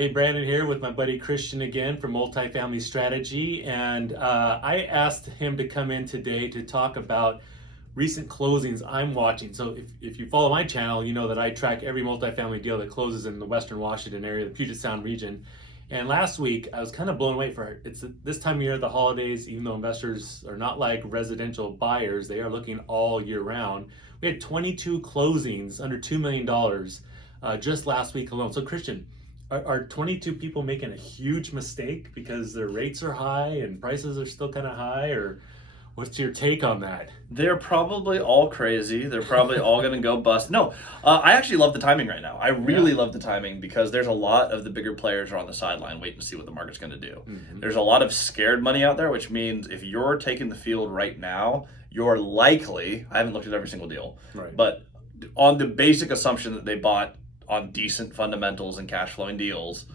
Hey, Brandon here with my buddy Christian again from Multifamily Strategy, and I asked him to come in today to talk about recent closings I'm watching. So if you follow my channel, you know that I track every multifamily deal that closes in the Western Washington area, the Puget Sound region. And last week, I was kind of blown away it's this time of year, the holidays, even though investors are not like residential buyers, they are looking all year round. We had 22 closings under $2 million just last week alone. So Christian, are 22 people making a huge mistake because their rates are high and prices are still kind of high, or what's your take on that? They're probably all crazy. They're probably all going to go bust. No, I actually love the timing right now. I really love the timing because there's a lot of the bigger players are on the sideline waiting to see what the market's going to do. Mm-hmm. There's a lot of scared money out there, which means if you're taking the field right now, you're likely, I haven't looked at every single deal, but on the basic assumption that they bought on decent fundamentals and cash flowing deals,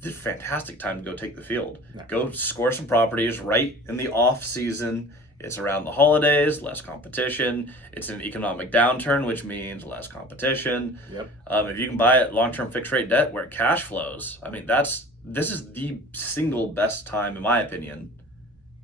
this is a fantastic time to go take the field. Yeah. Go score some properties right in the off season. It's around the holidays, less competition. It's an economic downturn, which means less competition. Yep. If you can buy it long-term fixed rate debt where cash flows, I mean, this is the single best time, in my opinion,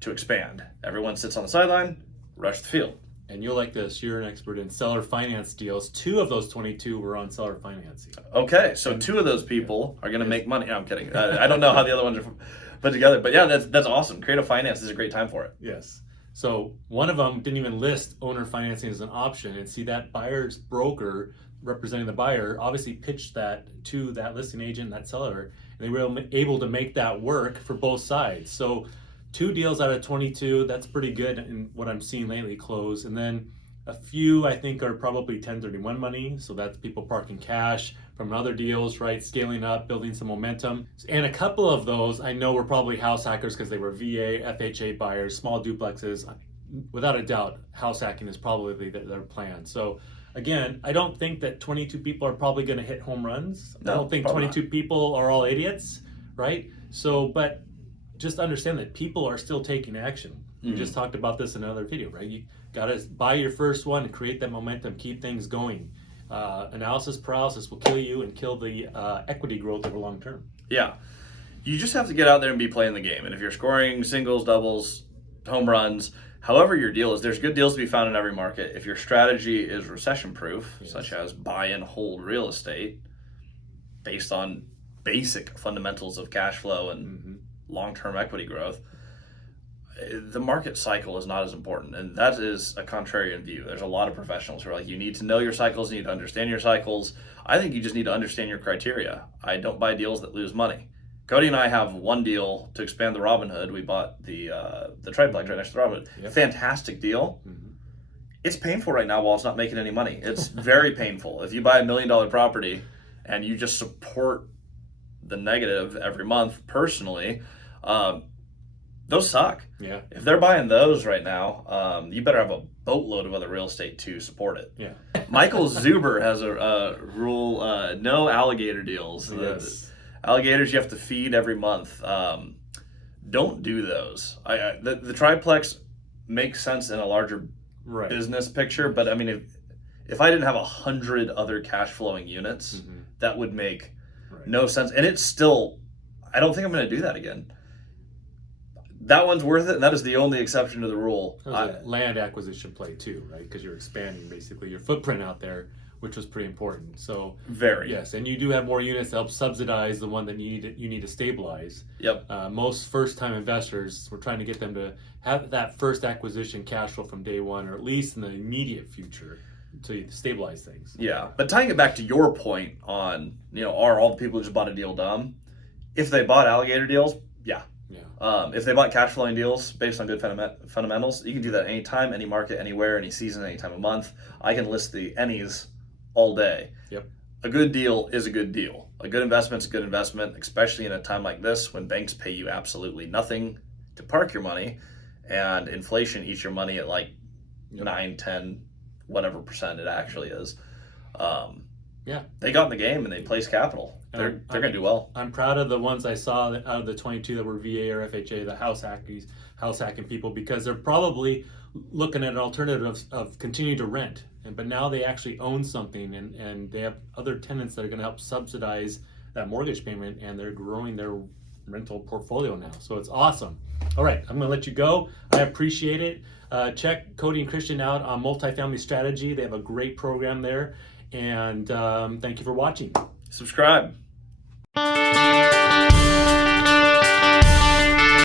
to expand. Everyone sits on the sideline, rush the field. And you'll like this, you're an expert in seller finance deals. 2 of those 22 were on seller financing. Okay, so 2 of those people are going to make money. No, I'm kidding. I don't know how the other ones are put together, but yeah, that's awesome. Creative finance is a great time for it. Yes. So one of them didn't even list owner financing as an option, and see that buyer's broker representing the buyer obviously pitched that to that listing agent, that seller, and they were able to make that work for both sides. So 2 deals out of 22, that's pretty good in what I'm seeing lately close. And then a few I think are probably 1031 money. So that's people parking cash from other deals, right? Scaling up, building some momentum. And a couple of those I know were probably house hackers because they were VA, FHA buyers, small duplexes. Without a doubt, house hacking is probably their plan. So again, I don't think that 22 people are probably going to hit home runs. No, I don't think 22 people are all idiots, right? So, but just understand that people are still taking action. We just talked about this in another video, right? You got to buy your first one and create that momentum, keep things going. Analysis paralysis will kill you and kill the equity growth over long term. Yeah. You just have to get out there and be playing the game. And if you're scoring singles, doubles, home runs, however your deal is, there's good deals to be found in every market. If your strategy is recession proof, such as buy and hold real estate based on basic fundamentals of cash flow and long-term equity growth, the market cycle is not as important, and that is a contrarian view. There's a lot of professionals who are like, you need to know your cycles, you need to understand your cycles. I think you just need to understand your criteria. I don't buy deals that lose money. Cody and I have one deal to expand the Robinhood. We bought the triplex right next to the Robinhood. Yep. Fantastic deal. It's painful right now while it's not making any money. It's very painful. If you buy $1 million property and you just support the negative every month personally, those suck. Yeah. If they're buying those right now, you better have a boatload of other real estate to support it. Yeah. Michael Zuber has a rule: no alligator deals. Yes. Alligators you have to feed every month. Don't do those. The triplex makes sense in a larger business picture, but I mean, if I didn't have 100 other cash flowing units, that would make no sense. And it's still, I don't think I'm going to do that again. That one's worth it, and that is the only exception to the rule. Land acquisition play too, right? Because you're expanding basically your footprint out there, which was pretty important. So yes, and you do have more units to help subsidize the one that you need to stabilize. Yep. Most first-time investors, we're trying to get them to have that first acquisition cash flow from day one, or at least in the immediate future, to stabilize things. Yeah, but tying it back to your point on, are all the people who just bought a deal dumb? If they bought alligator deals, yeah. If they bought cash flowing deals based on good fundamentals, you can do that anytime, any market, anywhere, any season, any time of month. I can list the any's all day. Yep. A good deal is a good deal. A good investment's a good investment, especially in a time like this when banks pay you absolutely nothing to park your money and inflation eats your money at like 9, 10, whatever percent it actually is. They got in the game and they placed capital. They're going to do well. I'm proud of the ones I saw out of the 22 that were VA or FHA, the house hacking people, because they're probably looking at an alternative of continuing to rent. But now they actually own something, and they have other tenants that are going to help subsidize that mortgage payment, and they're growing their rental portfolio now. So it's awesome. All right, I'm gonna let you go. I appreciate it. Check Cody and Christian out on Multifamily Strategy. They have a great program there. And thank you for watching. Subscribe.